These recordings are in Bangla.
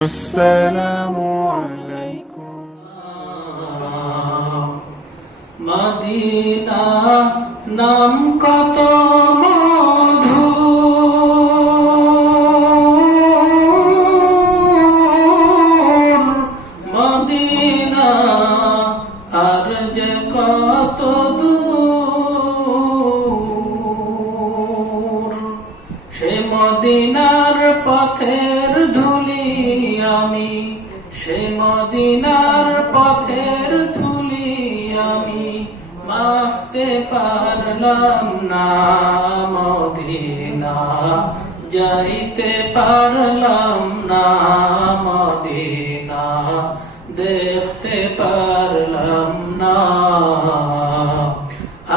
আসসালামু আলাইকুম। মদিনা নাম কত মধু, মদিনা আর যে কত দূর, সে মদিনার পথের ধুলি আমি, সে মদিনার পথের ধুলি আমি মাখতে পারলাম না। মদিনা যাইতে পারলাম না, মদিনা দেখতে পারলাম না।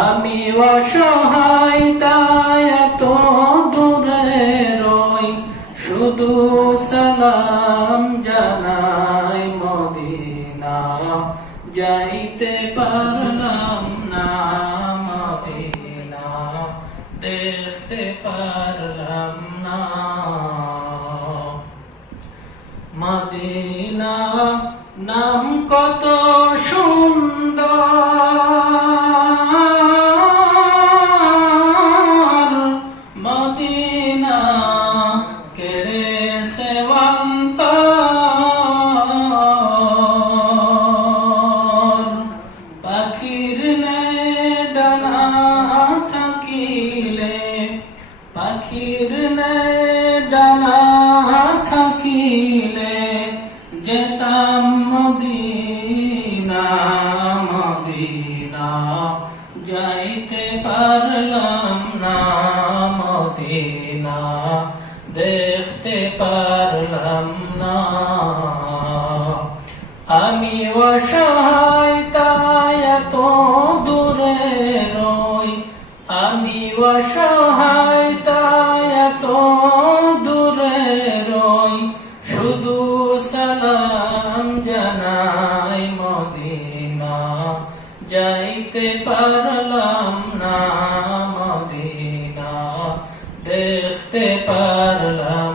আমি অসহায় তাই এত দূরে রই, শুধু সালাম জানাই। মদিনা যাইতে পারলাম না, মদিনা দেখতে পারলাম না। মদিনা নাম কত সুন্দর, মদিনা কেড়ে সেবন্তর। পাখির নে ডানা থাকিলে, পাখির নে ডানা থাকিলে যেতাম মদিনা। মদিনা যাইতে পারলাম না, মদিনা দেখতে পারলাম না। আমি অসহায় তাই এত দূরে রই, আমি অসহায় তাই এত দূরে রই, শুধু সালাম জানাই। মদিনা যাইতে পারলাম না, মদিনা দেখতে পারলাম